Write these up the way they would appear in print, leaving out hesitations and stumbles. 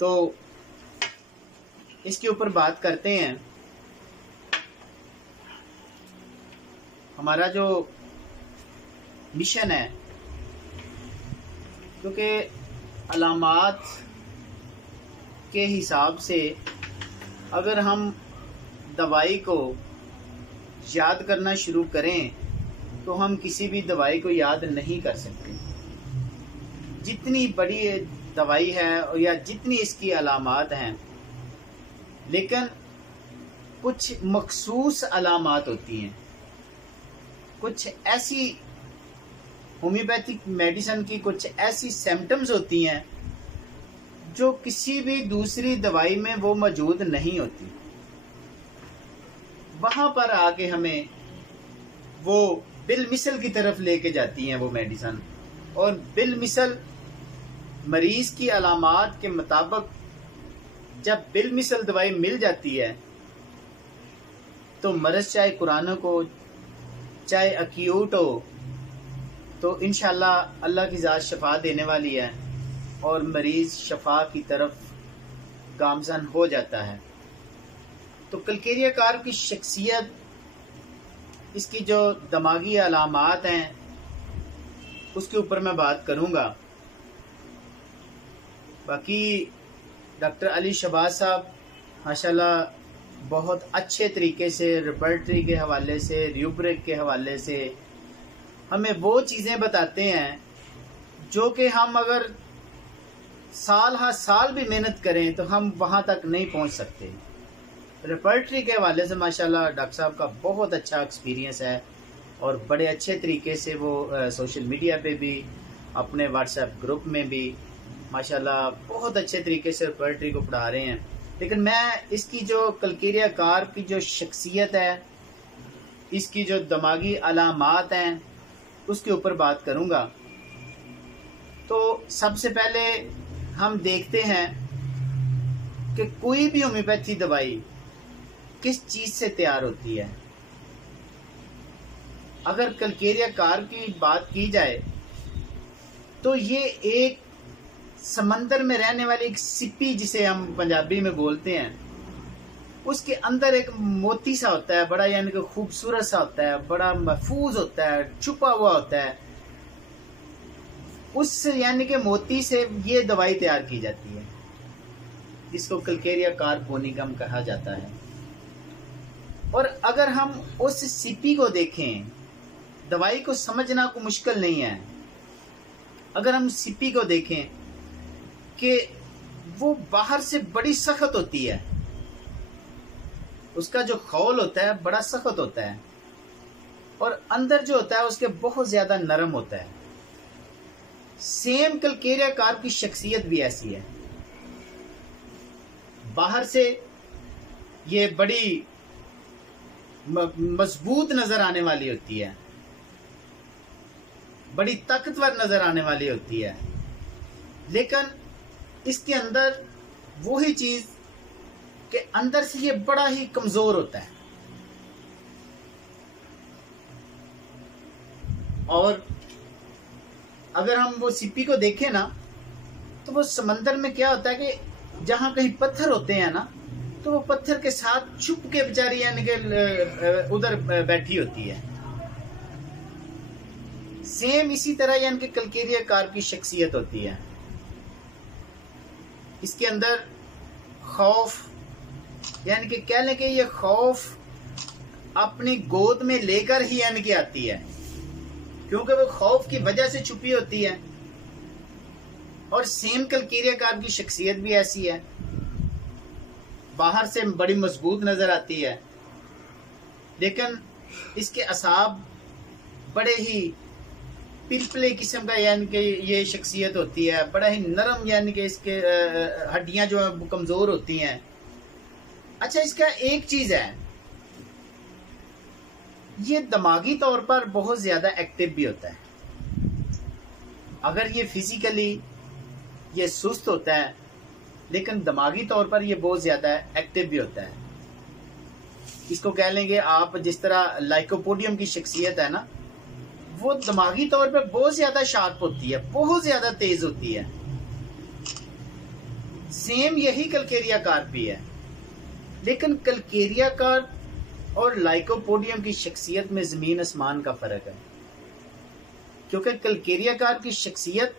तो इसके ऊपर बात करते हैं। हमारा जो मिशन है, क्योंकि अलामात के हिसाब से अगर हम दवाई को याद करना शुरू करें तो हम किसी भी दवाई को याद नहीं कर सकते। जितनी बड़ी दवाई है या जितनी इसकी अलामात हैं, लेकिन कुछ मखसूस अलामात होती हैं, कुछ ऐसी होम्योपैथिक मेडिसिन की कुछ ऐसी सिम्टम्स होती हैं जो किसी भी दूसरी दवाई में वो मौजूद नहीं होती। वहां पर आके हमें वो बिल मिसल की तरफ लेके जाती हैं वो मेडिसिन, और बिल मिसल मरीज की अलामात के मुताबिक जब बिल मिसल दवाई मिल जाती है तो मर्ज चाहे कुरानक हो चाहे अक्यूट हो, तो इंशाल्लाह अल्लाह की ज़ात शफा देने वाली है और मरीज शफा की तरफ गामजन हो जाता है। तो कलकेरिया कार की शख्सियत, इसकी जो दिमागी अलामात हैं उसके ऊपर मैं बात करूंगा। बाकी डॉक्टर अली शहबाज साहब माशाल्लाह बहुत अच्छे तरीके से लेबोरेटरी के हवाले से, रूब्रिक के हवाले से हमें वो चीज़ें बताते हैं जो कि हम अगर साल हर साल भी मेहनत करें तो हम वहाँ तक नहीं पहुँच सकते। लेबोरेटरी के हवाले से माशाल्लाह डॉक्टर साहब का बहुत अच्छा एक्सपीरियंस है और बड़े अच्छे तरीके से वो सोशल मीडिया पे भी, अपने व्हाट्सएप ग्रुप में भी माशाल्लाह बहुत अच्छे तरीके से लेबोरेटरी को पढ़ा रहे हैं। लेकिन मैं इसकी जो कलकेरिया कार की जो शख्सियत है, इसकी जो दिमागी अलामात हैं, उसके ऊपर बात करूंगा। तो सबसे पहले हम देखते हैं कि कोई भी होम्योपैथी दवाई किस चीज से तैयार होती है। अगर कलकेरिया कार की बात की जाए तो ये एक समंदर में रहने वाली एक सिप्पी, जिसे हम पंजाबी में बोलते हैं, उसके अंदर एक मोती सा होता है, बड़ा यानी कि खूबसूरत सा होता है, बड़ा महफूज होता है, छुपा हुआ होता है। उस यानी कि मोती से ये दवाई तैयार की जाती है, जिसको कलकेरिया कार्बोनिकम कहा जाता है। और अगर हम उस सिप्पी को देखें, दवाई को समझना को मुश्किल नहीं है। अगर हम सिप्पी को देखें कि वो बाहर से बड़ी सख्त होती है, उसका जो खौल होता है बड़ा सख्त होता है, और अंदर जो होता है उसके बहुत ज्यादा नरम होता है। सेम कलकेरिया कार की शख्सियत भी ऐसी है। बाहर से ये बड़ी मजबूत नजर आने वाली होती है, बड़ी ताकतवर नजर आने वाली होती है, लेकिन इसके अंदर वही चीज के अंदर से ये बड़ा ही कमजोर होता है। और अगर हम वो सिप्पी को देखें ना, तो वो समंदर में क्या होता है कि जहां कहीं पत्थर होते हैं ना, तो वो पत्थर के साथ छुप के बेचारी यानी कि उधर बैठी होती है। सेम इसी तरह यानी कि कलकेरिया कार की शख्सियत होती है। इसके अंदर खौफ, यानी कि कह लें कि ये खौफ अपनी गोद में लेकर ही यानी कि आती है, क्योंकि वो खौफ की वजह से छुपी होती है। और सेम कलकेरिया कार की शख्सियत भी ऐसी है, बाहर से बड़ी मजबूत नजर आती है, लेकिन इसके असाब बड़े ही पिलपले किस्म का यानी कि ये शख्सियत होती है, बड़ा ही नरम, यानी कि इसके हड्डियां जो है कमजोर होती हैं। अच्छा, इसका एक चीज है, ये दिमागी तौर पर बहुत ज्यादा एक्टिव भी होता है। अगर ये फिजिकली ये सुस्त होता है, लेकिन दिमागी तौर पर ये बहुत ज्यादा एक्टिव भी होता है। इसको कह लेंगे आप, जिस तरह लाइकोपोडियम की शख्सियत है ना, वो दिमागी तौर पर बहुत ज्यादा शार्प होती है, बहुत ज्यादा तेज होती है। सेम यही कलकेरिया कार्प भी है, लेकिन कलकेरिया कार्प और लाइकोपोडियम की शख्सियत में जमीन आसमान का फर्क है। क्योंकि कलकेरिया कार्प की शख्सियत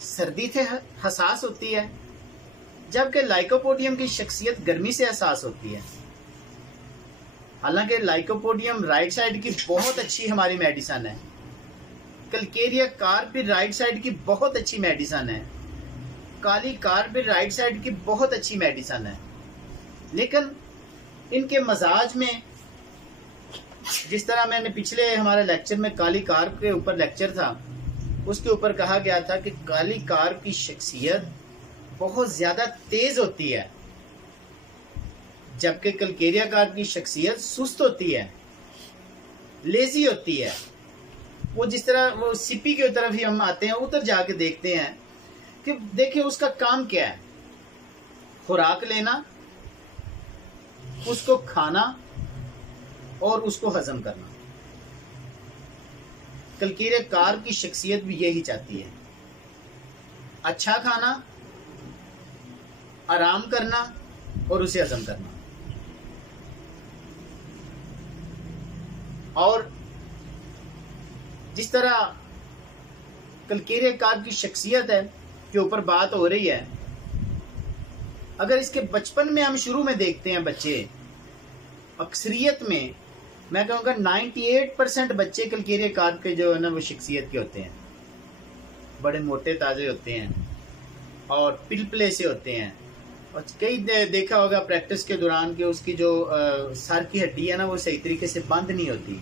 सर्दी से हसास होती है, जबकि लाइकोपोडियम की शख्सियत गर्मी से हसास होती है। हालांकि लाइकोपोडियम राइट साइड की बहुत अच्छी हमारी मेडिसिन है, कलकेरिया कार्प भी राइट साइड की बहुत अच्छी मेडिसिन है, काली कार्प भी राइट साइड की बहुत अच्छी मेडिसिन है। लेकिन इनके मजाज में, जिस तरह मैंने पिछले हमारे लेक्चर में काली कार्प के ऊपर लेक्चर था, उसके ऊपर कहा गया था कि काली कार्प की शख्सियत बहुत ज्यादा तेज होती है, जबकि कलकेरिया कार्प की शख्सियत सुस्त होती है, लेजी होती है। वो जिस तरह वो सिपी की तरफ ही हम आते हैं, उधर जाके देखते हैं कि देखिए उसका काम क्या है, खुराक लेना, उसको खाना और उसको हजम करना। कलकेरिया कार्प की शख्सियत भी यही चाहती है, अच्छा खाना, आराम करना और उसे हजम करना। और जिस तरह कलकेरिया कार्प की शख्सियत है के ऊपर बात हो रही है, अगर इसके बचपन में हम शुरू में देखते हैं, बच्चे अक्सरियत में मैं कहूँगा 98% बच्चे कलकेरिया कार्प के जो है ना वो शख्सियत के होते हैं, बड़े मोटे ताजे होते हैं और पिलपले से होते हैं। और कई देखा होगा प्रैक्टिस के दौरान कि उसकी जो सर की हड्डी है ना वो सही तरीके से बंद नहीं होती,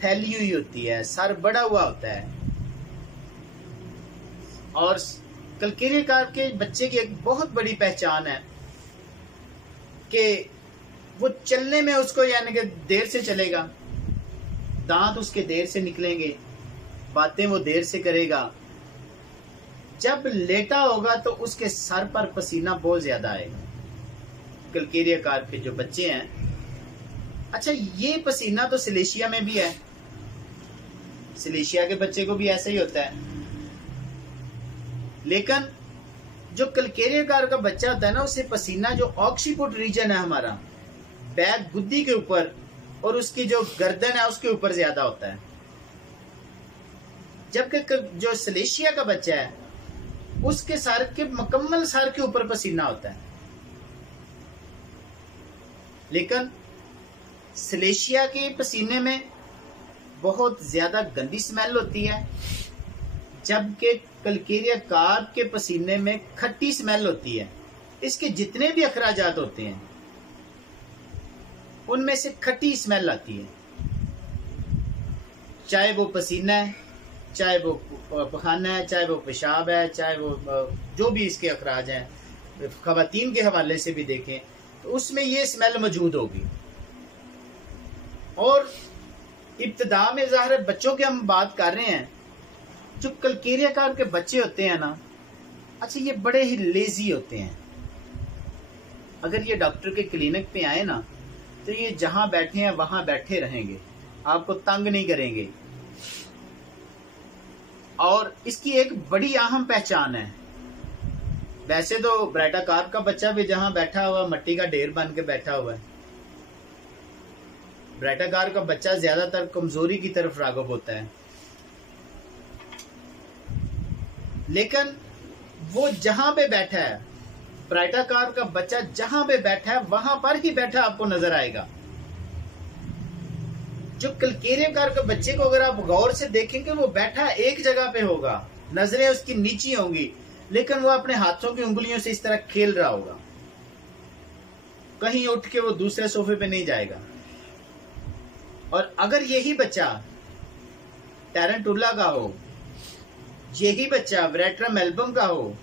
फैली हुई होती है, सर बड़ा हुआ होता है। और कलकेरिया कार्प के बच्चे की एक बहुत बड़ी पहचान है कि वो चलने में उसको यानी कि देर से चलेगा, दांत उसके देर से निकलेंगे, बातें वो देर से करेगा, जब लेटा होगा तो उसके सर पर पसीना बहुत ज्यादा आएगा। कलकेरिया कार्प के जो बच्चे हैं, अच्छा ये पसीना तो सिलेशिया में भी है, सिलेशिया के बच्चे को भी ऐसा ही होता है, लेकिन जो कलकेरिया कार्प का बच्चा होता है ना, उससे पसीना जो ऑक्सीपुट रीजन है हमारा बैक गुद्दी के ऊपर और उसकी जो गर्दन है उसके ऊपर ज्यादा होता है, जबकि जो सिलेशिया का बच्चा है उसके सर के मुकम्मल सर के ऊपर पसीना होता है। लेकिन सिलेशिया के पसीने में बहुत ज्यादा गंदी स्मेल होती है, जबकि कलकेरिया कार्प के पसीने में खट्टी स्मेल होती है। इसके जितने भी अखराजात होते हैं उनमें से खट्टी स्मेल आती है, चाहे वो पसीना है, चाहे वो पखाना है, चाहे वो पेशाब है, चाहे वो जो भी इसके अखराज हैं। खवातीन के हवाले से भी देखें तो उसमें ये स्मेल मौजूद होगी। और इब्तिदा में ज़ाहिर बच्चों की हम बात कर रहे हैं, जो कलकेरिया कार्प के बच्चे होते हैं ना, अच्छा ये बड़े ही लेजी होते हैं। अगर ये डॉक्टर के क्लिनिक पे आए ना तो ये जहां बैठे हैं वहां बैठे रहेंगे, आपको तंग नहीं करेंगे। और इसकी एक बड़ी अहम पहचान है, वैसे तो ब्राइटा कार्प का बच्चा भी जहां बैठा हुआ मट्टी का ढेर बन के बैठा हुआ है। ब्राइटा कार्प का बच्चा ज्यादातर कमजोरी की तरफ राग़िब होता है, लेकिन वो जहां पे बैठा है, ब्राइटा कार्प का बच्चा जहां पे बैठा है वहां पर ही बैठा आपको नजर आएगा। जो कलकेरिया कार्प के बच्चे को अगर आप गौर से देखेंगे, वो बैठा एक जगह पे होगा, नजरें उसकी नीची होंगी, लेकिन वो अपने हाथों की उंगलियों से इस तरह खेल रहा होगा, कहीं उठ के वो दूसरे सोफे पे नहीं जाएगा। और अगर यही बच्चा टैरेंटुला का हो, यही बच्चा वेरेट्रम एल्बम का हो,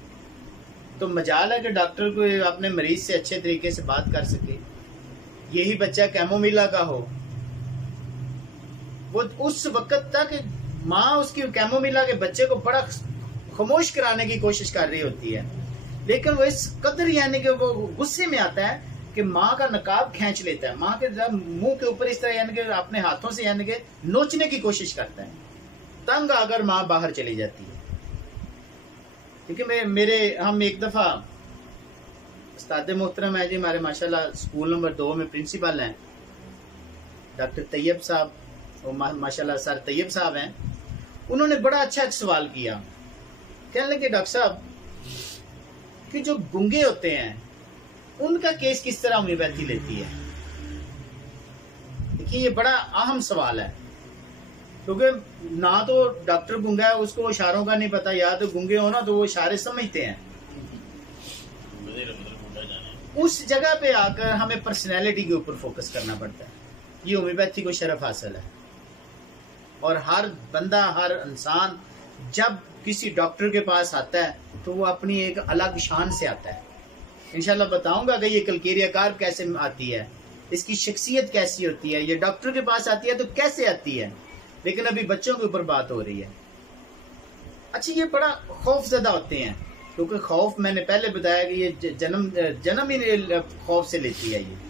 तो मजाल है कि डॉक्टर को अपने मरीज से अच्छे तरीके से बात कर सके। यही बच्चा कैमोमिला का हो, वो उस वक्त तक माँ उसकी कैमोमिला के बच्चे को बड़ा खामोश कराने की कोशिश कर रही होती है, लेकिन वो इस कदर यानी कि वो गुस्से में आता है कि माँ का नकाब खींच लेता है, माँ के मुंह के ऊपर इस तरह यानी कि अपने हाथों से यानी कि नोचने की कोशिश करता है, तंग अगर माँ बाहर चली जाती है। क्योंकि हम एक दफ़ा उस्ताद मोहतरम है जी हमारे माशाल्लाह स्कूल नंबर 2 में प्रिंसिपल हैं डॉक्टर तैयब साहब, और माशाल्लाह सर तैयब साहब हैं। उन्होंने बड़ा अच्छा एक सवाल किया। कहने लगे डॉक्टर साहब कि जो गूंगे होते हैं उनका केस किस तरह होम्योपैथी लेती है। देखिए ये बड़ा अहम सवाल है, क्योंकि ना तो डॉक्टर गूंगा है उसको इशारों का नहीं पता, या तो गूंगे हो ना तो वो इशारे समझते हैं। उस जगह पे आकर हमें पर्सनैलिटी के ऊपर फोकस करना पड़ता है। ये होम्योपैथी को शरफ हासिल है, और हर बंदा हर इंसान जब किसी डॉक्टर के पास आता है तो वो अपनी एक अलग शान से आता है। इंशाल्लाह बताऊंगा कि ये कलकेरिया कार्प कैसे आती है, इसकी शख्सियत कैसी होती है, ये डॉक्टर के पास आती है तो कैसे आती है, लेकिन अभी बच्चों के ऊपर बात हो रही है। अच्छा ये बड़ा खौफजदा होते हैं, क्योंकि खौफ मैंने पहले बताया कि ये जन्म ही खौफ से लेती है। ये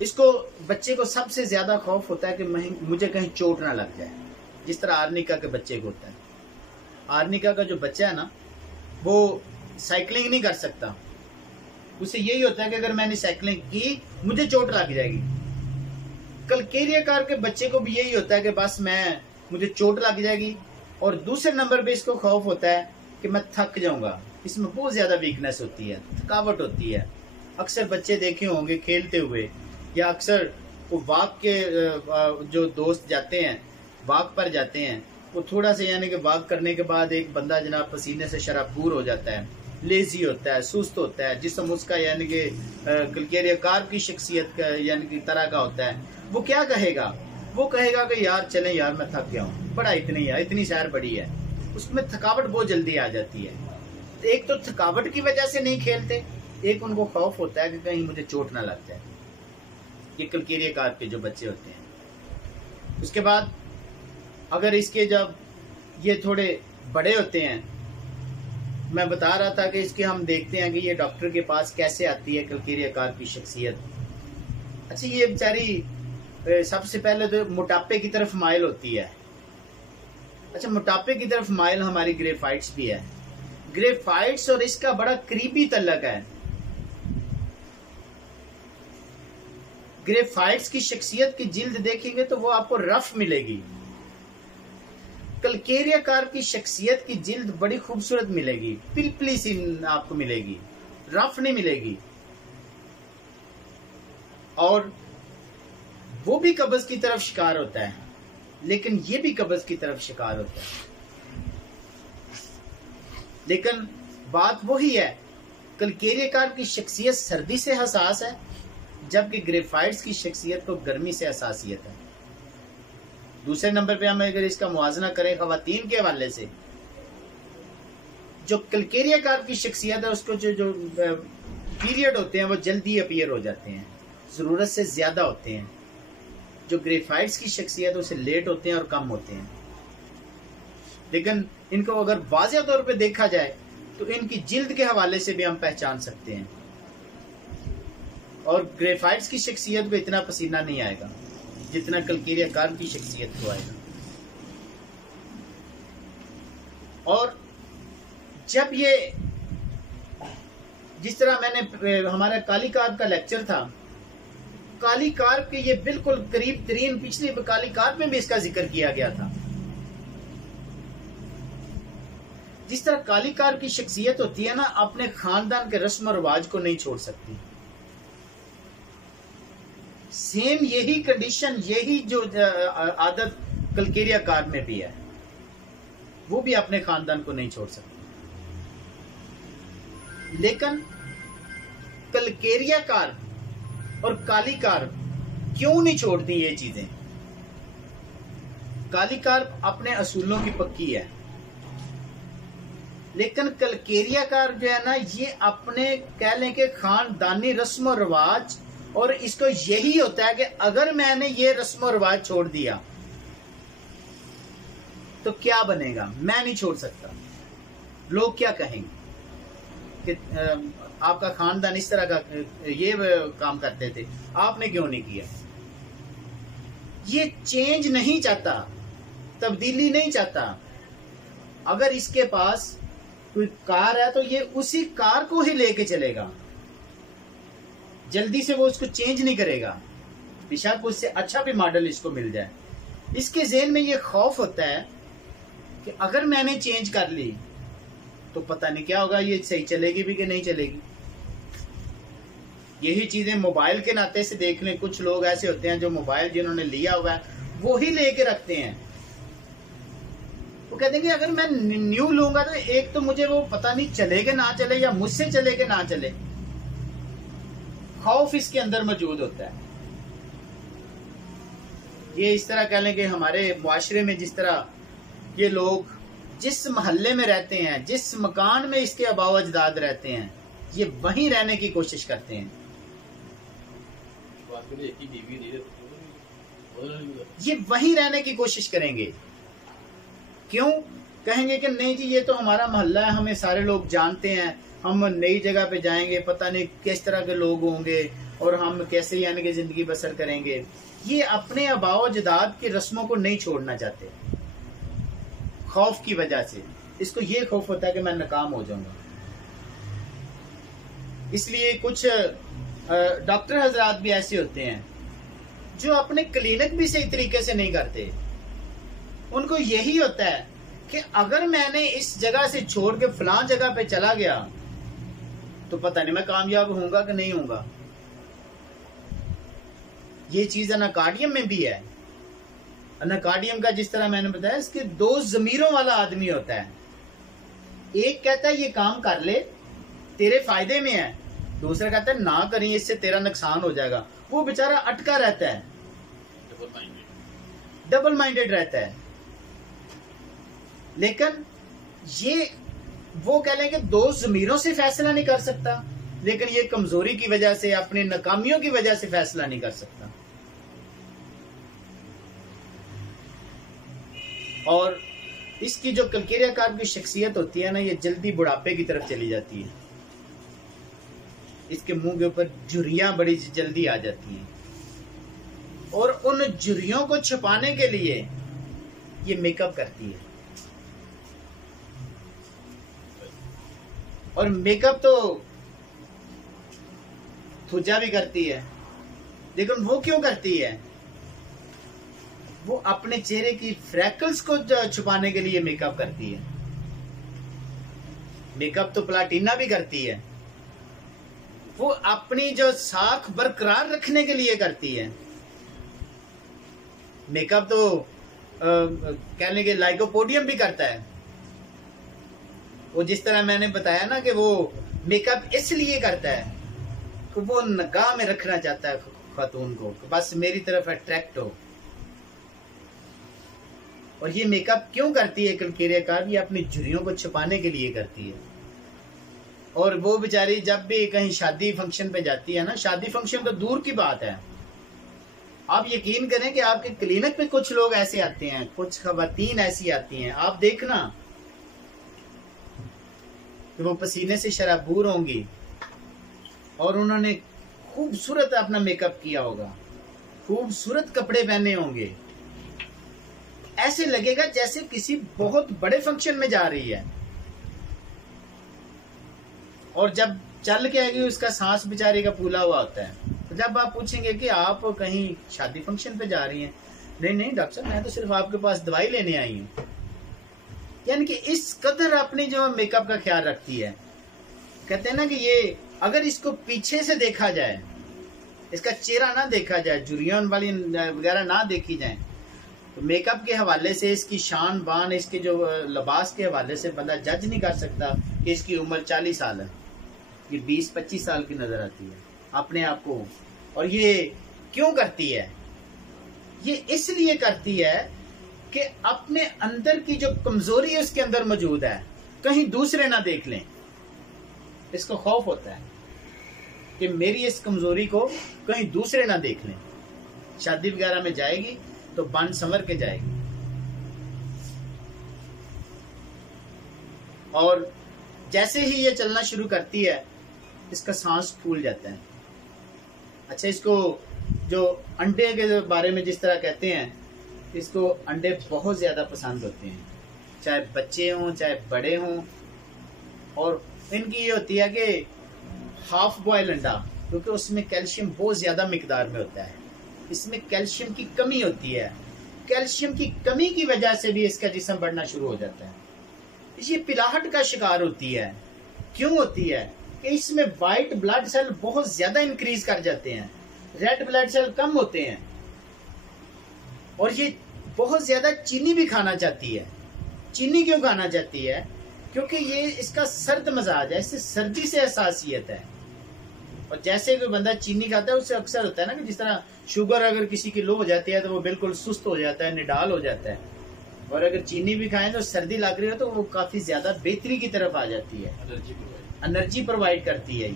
इसको बच्चे को सबसे ज्यादा खौफ होता है कि मुझे कहीं चोट ना लग जाए, जिस तरह आर्निका के बच्चे को होता है। आर्निका का जो बच्चा है ना वो साइकिलिंग नहीं कर सकता, उसे यही होता है कि अगर मैंने साइकिलिंग की मुझे चोट लग जाएगी। कलकेरिया कार्प के बच्चे को भी यही होता है कि बस मुझे चोट लग जाएगी, और दूसरे नंबर पे इसको खौफ होता है कि मैं थक जाऊंगा। इसमें बहुत ज्यादा वीकनेस होती है, थकावट होती है। अक्सर बच्चे देखे होंगे खेलते हुए, या अक्सर वो वॉक के जो दोस्त जाते हैं वॉक पर जाते हैं, वो थोड़ा सा यानी कि वॉक करने के बाद एक बंदा जनाब पसीने से शराबूर हो जाता है, लेजी होता है, सुस्त होता है, जिस्म उसका यानी कि कलकेरिया कार्प की शख्सियत का यानी कि तरह का होता है। वो क्या कहेगा? वो कहेगा कि यार चले यार मैं थक गया हूँ, बड़ा इतनी सैर बड़ी है। उसमें थकावट बहुत जल्दी आ जाती है। तो एक तो थकावट की वजह से नहीं खेलते, एक उनको खौफ होता है कि कहीं मुझे चोट ना लग जाए। ये कलकेरिया कार्प के जो बच्चे होते हैं। उसके बाद अगर इसके जब ये थोड़े बड़े होते हैं, मैं बता रहा था कि इसके हम देखते हैं कि ये डॉक्टर के पास कैसे आती है कलकेरिया कार्प की शख्सियत। अच्छा ये बेचारी सबसे पहले तो मोटापे की तरफ माइल होती है। अच्छा मोटापे की तरफ माइल हमारी ग्रेफाइट्स भी है। ग्रेफाइट्स और इसका बड़ा करीबी तल्लक है। ग्रेफाइट्स की शख्सियत की जिल्द देखेंगे तो वो आपको रफ मिलेगी। कलकेरिया कार्प की शख्सियत की जिल्द बड़ी खूबसूरत मिलेगी, पिलपिली सी आपको मिलेगी, रफ नहीं मिलेगी। और वो भी कब्ज की तरफ शिकार होता है, लेकिन ये भी कब्ज की तरफ शिकार होता है। लेकिन बात वही है, कलकेरिया कार्प की शख्सियत सर्दी से हसास है, जबकि ग्रेफाइट्स की शख्सियत को गर्मी से हसासियत है। दूसरे नंबर पे हम अगर इसका मुआवजा करें खवातीन के हवाले से, जो कलकेरिया कार्प की शख्सियत है उसको जो पीरियड होते हैं वो जल्दी अपीयर हो जाते हैं, जरूरत से ज्यादा होते हैं। जो ग्रेफाइट्स की शख्सियत है उसे लेट होते हैं और कम होते हैं। लेकिन इनको अगर वाज़ेह तौर पे देखा जाए तो इनकी जिल्द के हवाले से भी हम पहचान सकते हैं। और ग्रेफाइट्स की शख्सियत को इतना पसीना नहीं आएगा जितना कलकेरिया कार्प की शख्सियत को आएगा। और जब ये जिस तरह मैंने हमारा काली कार्प का लेक्चर था, काली कार्प के ये बिल्कुल करीब तरीन पिछली काली कार्प में भी इसका जिक्र किया गया था। जिस तरह काली कार्प की शख्सियत होती है ना, अपने खानदान के रस्म और रिवाज को नहीं छोड़ सकती। सेम यही कंडीशन, यही जो आदत कलकेरिया कार्प में भी है, वो भी अपने खानदान को नहीं छोड़ सकती। लेकिन कलकेरिया कार्प और काली कार्प क्यों नहीं छोड़ती ये चीजें? काली कार्प अपने असूलों की पक्की है, लेकिन कलकेरिया कार्प जो है ना, ये अपने कह लें कि खानदानी रस्म और रिवाज, और इसको यही होता है कि अगर मैंने ये रस्म और रिवाज छोड़ दिया तो क्या बनेगा, मैं नहीं छोड़ सकता। लोग क्या कहेंगे कि आपका खानदान इस तरह का ये काम करते थे, आपने क्यों नहीं किया। ये चेंज नहीं चाहता, तब्दीली नहीं चाहता। अगर इसके पास कोई कार है तो ये उसी कार को ही लेके चलेगा, जल्दी से वो उसको चेंज नहीं करेगा, बेशक उससे अच्छा भी मॉडल इसको मिल जाए। इसके ज़हन में ये खौफ होता है कि अगर मैंने चेंज कर ली तो पता नहीं क्या होगा, ये सही चलेगी भी कि नहीं चलेगी। यही चीजें मोबाइल के नाते से देख लें, कुछ लोग ऐसे होते हैं जो मोबाइल जिन्होंने लिया हुआ है वो ही लेके रखते हैं। वो कहते हैं कि अगर मैं न्यू लूंगा तो एक तो मुझे वो पता नहीं चलेगा ना चले, या मुझसे चलेगा ना चले। खौफ इसके अंदर मौजूद होता है। ये इस तरह कह लें कि हमारे मुआशरे में जिस तरह ये लोग जिस मोहल्ले में रहते हैं, जिस मकान में इसके आबाओ अजदाद रहते हैं, ये वहीं रहने की कोशिश करते हैं। ये वहीं रहने की कोशिश करेंगे। क्यों? कहेंगे कि नहीं जी ये तो हमारा मोहल्ला है, हमें सारे लोग जानते हैं, हम नई जगह पे जाएंगे पता नहीं किस तरह के लोग होंगे और हम कैसे यानी कि जिंदगी बसर करेंगे। ये अपने आबाओ अजदाद की रस्मों को नहीं छोड़ना चाहते, खौफ की वजह से। इसको ये खौफ होता है कि मैं नाकाम हो जाऊंगा। इसलिए कुछ डॉक्टर हजरात भी ऐसे होते हैं जो अपने क्लिनिक भी सही तरीके से नहीं करते। उनको यही होता है कि अगर मैंने इस जगह से छोड़ के फलां जगह पे चला गया तो पता नहीं मैं कामयाब होऊंगा कि नहीं होऊंगा। ये चीज अनाकार्डियम में भी है। अनाकार्डियम का जिस तरह मैंने बताया, इसके दो जमीरों वाला आदमी होता है। एक कहता है ये काम कर ले तेरे फायदे में है, दूसरा कहता है ना करिए इससे तेरा नुकसान हो जाएगा। वो बेचारा अटका रहता है, डबल माइंडेड रहता है। लेकिन ये वो कह लें कि दो जमीरों से फैसला नहीं कर सकता, लेकिन ये कमजोरी की वजह से, अपनी नाकामियों की वजह से फैसला नहीं कर सकता। और इसकी जो कलकेरिया कार्प की शख्सियत होती है ना, ये जल्दी बुढ़ापे की तरफ चली जाती है। इसके मुंह के ऊपर झुर्रियां बड़ी जल्दी आ जाती हैं और उन झुर्रियों को छुपाने के लिए ये मेकअप करती है। और मेकअप तो थुजा भी करती है, लेकिन वो क्यों करती है? वो अपने चेहरे की फ्रैकल्स को छुपाने के लिए मेकअप करती है। मेकअप तो प्लाटिना भी करती है, वो अपनी जो साख बरकरार रखने के लिए करती है। मेकअप तो कह लेंगे लाइकोपोडियम भी करता है। वो जिस तरह मैंने बताया ना कि वो मेकअप इसलिए करता है कि वो निगाह में रखना चाहता है खातून को, बस मेरी तरफ अट्रैक्ट हो। और ये मेकअप क्यों करती है कलकेरिया कार्प? ये अपनी झुर्रियों को छुपाने के लिए करती है। और वो बेचारी जब भी कहीं शादी फंक्शन पे जाती है ना, शादी फंक्शन तो दूर की बात है, आप यकीन करें कि आपके क्लिनिक पे कुछ लोग ऐसे आते हैं, कुछ खवातीन ऐसी आती हैं, आप देखना कि वो पसीने से शराबूर होंगी और उन्होंने खूबसूरत अपना मेकअप किया होगा, खूबसूरत कपड़े पहने होंगे, ऐसे लगेगा जैसे किसी बहुत बड़े फंक्शन में जा रही है। और जब चल के आएगी उसका सांस बेचारी का फूला हुआ होता है। तो जब आप पूछेंगे कि आप कहीं शादी फंक्शन पे जा रही हैं, नहीं नहीं डॉक्टर साहब मैं तो सिर्फ आपके पास दवाई लेने आई हूँ। यानी कि इस कदर अपनी जो मेकअप का ख्याल रखती है। कहते हैं ना कि ये अगर इसको पीछे से देखा जाए, इसका चेहरा ना देखा जाए, झुर्रियां वाली वगैरह ना देखी जाए, तो मेकअप के हवाले से इसकी शान बान, इसके जो लिबास के हवाले से बंदा जज नहीं कर सकता कि इसकी उम्र 40 साल है। ये 20-25 साल की नजर आती है अपने आप को। और ये क्यों करती है? ये इसलिए करती है कि अपने अंदर की जो कमजोरी है उसके अंदर मौजूद है, कहीं दूसरे ना देख लें। इसको खौफ होता है कि मेरी इस कमजोरी को कहीं दूसरे ना देख लें। शादी वगैरह में जाएगी तो बन संवर के जाएगी। और जैसे ही ये चलना शुरू करती है इसका सांस फूल जाता है। अच्छा, इसको जो अंडे के बारे में जिस तरह कहते हैं, इसको अंडे बहुत ज्यादा पसंद होते हैं। चाहे बच्चे हों चाहे बड़े हों। और इनकी ये होती है कि हाफ बॉयल अंडा, क्योंकि उसमें कैल्शियम बहुत ज्यादा मिकदार में होता है, इसमें कैल्शियम की कमी होती है। कैल्शियम की कमी की वजह से भी इसका जिस्म बढ़ना शुरू हो जाता है। ये पिलाहट का शिकार होती है। क्यों होती है? कि इसमें व्हाइट ब्लड सेल बहुत ज्यादा इंक्रीज कर जाते हैं, रेड ब्लड सेल कम होते हैं। और ये बहुत ज्यादा चीनी भी खाना चाहती है। चीनी क्यों खाना चाहती है? क्योंकि ये इसका सर्द मजाज है, इससे सर्दी से हसासियत है। और जैसे कोई बंदा चीनी खाता है उससे अक्सर होता है ना कि जिस तरह शुगर अगर किसी की लो हो जाती है तो वो बिल्कुल सुस्त हो जाता है, निडाल हो जाता है। और अगर चीनी भी खाएं तो सर्दी लग रही हो तो वो काफी ज्यादा बेहतरी की तरफ आ जाती है, एनर्जी प्रोवाइड करती है।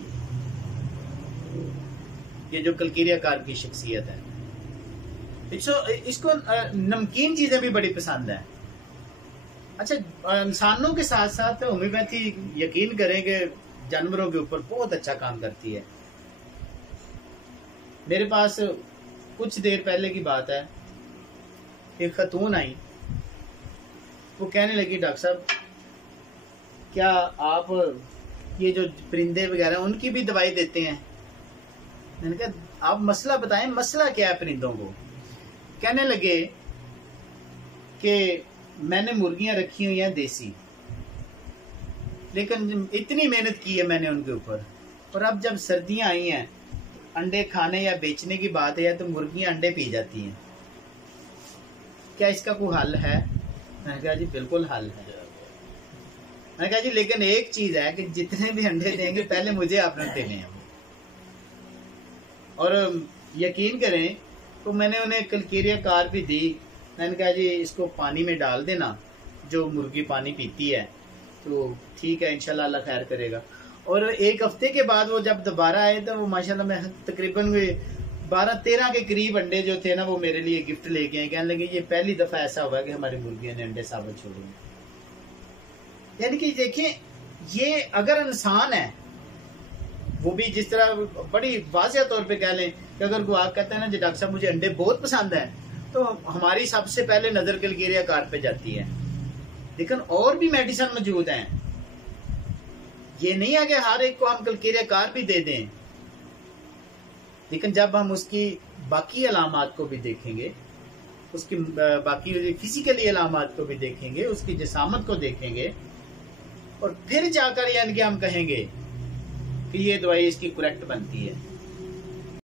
ये जो कलकीरिया कार्ब की शख्सियत है। इसको नमकीन चीजें भी बड़ी पसंद है। अच्छा, इंसानों के साथ साथ होम्योपैथी यकीन करें कि जानवरों के ऊपर बहुत अच्छा काम करती है। मेरे पास कुछ देर पहले की बात है, एक खतून आई, वो कहने लगी डॉक्टर साहब क्या आप ये जो परिंदे वगैरह उनकी भी दवाई देते हैं? मैंने कहा आप मसला बताएं, मसला क्या है परिंदों को? कहने लगे कि मैंने मुर्गियां रखी हुई हैं देसी, लेकिन इतनी मेहनत की है मैंने उनके ऊपर, और अब जब सर्दियां आई हैं अंडे खाने या बेचने की बात है तो मुर्गियां अंडे पी जाती हैं, क्या इसका कोई हल है? मैंने कहा जी बिल्कुल हल है। मैंने कहा जी लेकिन एक चीज है कि जितने भी अंडे देंगे पहले मुझे आपने देने हैं। और यकीन करें तो मैंने उन्हें कलकीरिया कार्ब भी दी। मैंने कहा जी इसको पानी में डाल देना, जो मुर्गी पानी पीती है तो ठीक है, इंशाल्लाह अल्लाह खैर करेगा। और एक हफ्ते के बाद वो जब दोबारा आए तो वो माशाल्लाह में तकरीबन 12-13 के करीब अंडे जो थे ना वो मेरे लिए गिफ्ट लेके आए। कहने लगे ये पहली दफा ऐसा हुआ कि हमारी मुर्गियों ने अंडे साबित छोड़े। यानी कि देखिए, ये अगर इंसान है वो भी जिस तरह बड़ी वाज़ेह तौर पे कह लें कि अगर कोई आप कहते हैं ना जी डॉक्टर साहब मुझे अंडे बहुत पसंद है, तो हमारी सबसे पहले नजर कलकीरिया कार्ब पे जाती है। लेकिन और भी मेडिसिन मौजूद हैं, ये नहीं है कि हर एक को हम कलकीरिया कार्ब भी दे दें। लेकिन जब हम उसकी बाकी अलामात को भी देखेंगे, उसकी बाकी फिजिकली अलामात को भी देखेंगे, उसकी जिसामत को देखेंगे, और फिर जाकर यानी कि हम कहेंगे कि ये दवाई इसकी करेक्ट बनती है।